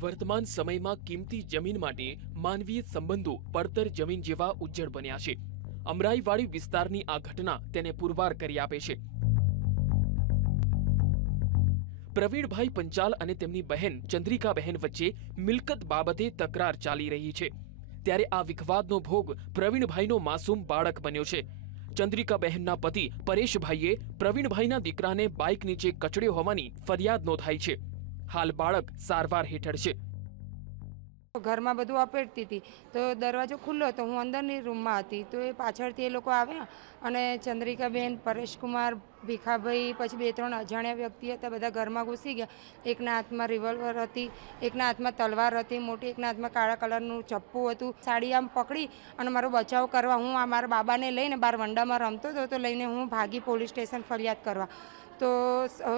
વર્તમાન સમયમાં કિંમતી જમીન માટે માનવીય સંબંધો પડતર જમીન જેવા ઉજ્જડ બન્યા છે. અમરાઈવાડી વિસ્તારની આ ઘટના તેને પુરવાર કરી આપે છે. પ્રવીણભાઈ પંચાલ અને તેમની બહેન ચંદ્રિકાબહેન વચ્ચે મિલકત બાબતે તકરાર ચાલી રહી છે. ત્યારે આ વિખવાદનો ભોગ પ્રવીણભાઈનો માસૂમ બાળક બન્યો છે. ચંદ્રિકાબહેનના પતિ પરેશભાઈએ પ્રવીણભાઈના દીકરાને બાઇક નીચે કચડ્યો હોવાની ફરિયાદ નોંધાઈ છે. હાલ બાળક સારવાર હેઠળ છે. ઘરમાં બધું અપેટતી હતી. તો દરવાજો ખુલ્લો હતો. હું અંદરની રૂમમાં હતી. તો એ પાછળથી એ લોકો આવ્યા અને ચંદ્રિકાબેન, પરેશકુમાર, ભીખાભાઈ, પછી બે ત્રણ અજાણ્યા વ્યક્તિ હતા. બધા ઘરમાં ઘૂસી ગયા. એકના હાથમાં રિવોલ્વર હતી, એકના હાથમાં તલવાર હતી, મોટી એકના હાથમાં કાળા કલરનું ચપ્પુ હતું. સાડી આમ પકડી અને મારો બચાવ કરવા હું આ મારા બાબાને લઈને બહાર વંડામાં રમતો હતો. તો લઈને હું ભાગી પોલીસ સ્ટેશન ફરિયાદ કરવા. તો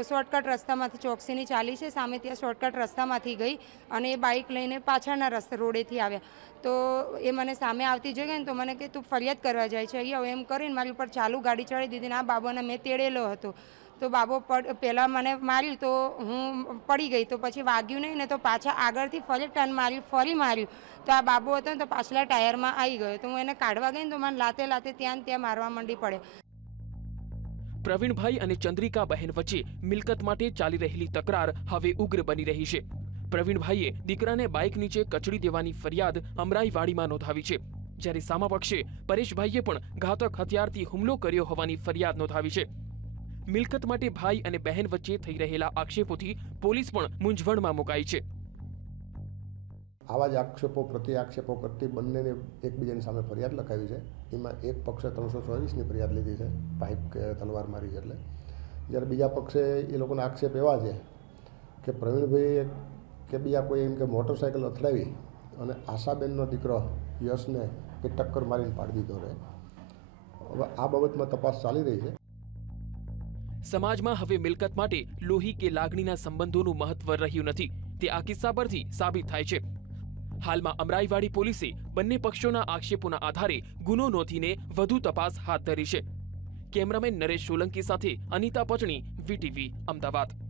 શોર્ટકટ રસ્તામાંથી ચોકસીની ચાલી છે. સામે ત્યાં શોર્ટકટ રસ્તામાંથી ગઈ અને એ બાઇક લઈને પાછળના રસ્તા રોડેથી આવ્યા. તો એ મને સામે આવતી જોઈ ગઈ ને તો મને કે, તું ફરિયાદ કરવા જાય છે. અહીંયા એમ કરીને મારી ઉપર ચાલુ ગાડી ચડી દીધી ને આ બાબોને મેં તેડેલો હતો. તો બાબો પડ, પહેલાં મને માર્યું તો હું પડી ગઈ. તો પછી વાગ્યું નહીં ને તો પાછા આગળથી ફરી ટર્ન માર્યું, ફરી માર્યું. તો આ બાબો હતો ને તો પાછલા ટાયરમાં આવી ગયો. તો હું એને કાઢવા ગઈ ને તો મને લાતે લાતે ત્યાં ત્યાં મારવા માંડી પડે પ્રવીણભાઈ અને ચંદ્રિકા બહેન વચ્ચે મિલકત માટે ચાલી રહેલી તકરાર હવે ઉગ્ર બની રહી છે. પ્રવીણભાઈએ દીકરાને બાઇક નીચે કચડી દેવાની ફરિયાદ અમરાઈવાડીમાં નોંધાવી છે. જ્યારે સામા પક્ષે પરેશભાઈએ પણ ઘાતક હથિયારથી હુમલો કર્યો હોવાની ફરિયાદ નોંધાવી છે. મિલકત માટે ભાઈ અને બહેન વચ્ચે થઈ રહેલા આક્ષેપોથી પોલીસ પણ મૂંઝવણમાં મુકાઈ છે. આવા જ આક્ષેપો પ્રતિ આક્ષેપો કરતી બંનેને એકબીજાની સામે ફરિયાદ લખાવી છે. એમાં એક પક્ષે ત્રણસો ચોવીસની ફરિયાદ લીધી છે, પાઇપ કે તલવાર મારી એટલે. જ્યારે બીજા પક્ષે એ લોકોના આક્ષેપ એવા છે કે પ્રવીણભાઈએ કે બીજા કોઈ એમ કે મોટરસાઇકલ અથડાવી અને આશાબેનનો દીકરો યશને એ ટક્કર મારીને પાડી દીધો રહે હવે આ બાબતમાં તપાસ ચાલી રહી છે. સમાજમાં હવે મિલકત માટે લોહી કે લાગણીના સંબંધોનું મહત્વ રહ્યું નથી. તે આ કિસ્સા પરથી સાબિત થાય છે. હાલમાં અમરાઈવાડી પોલીસે બંને પક્ષોના આક્ષેપોના આધારે ગુનો નોંધીને વધુ તપાસ હાથ ધરી છે. કેમેરામેન નરેશ સોલંકી સાથે અનિતા પચણી વીટીવી, અમદાવાદ.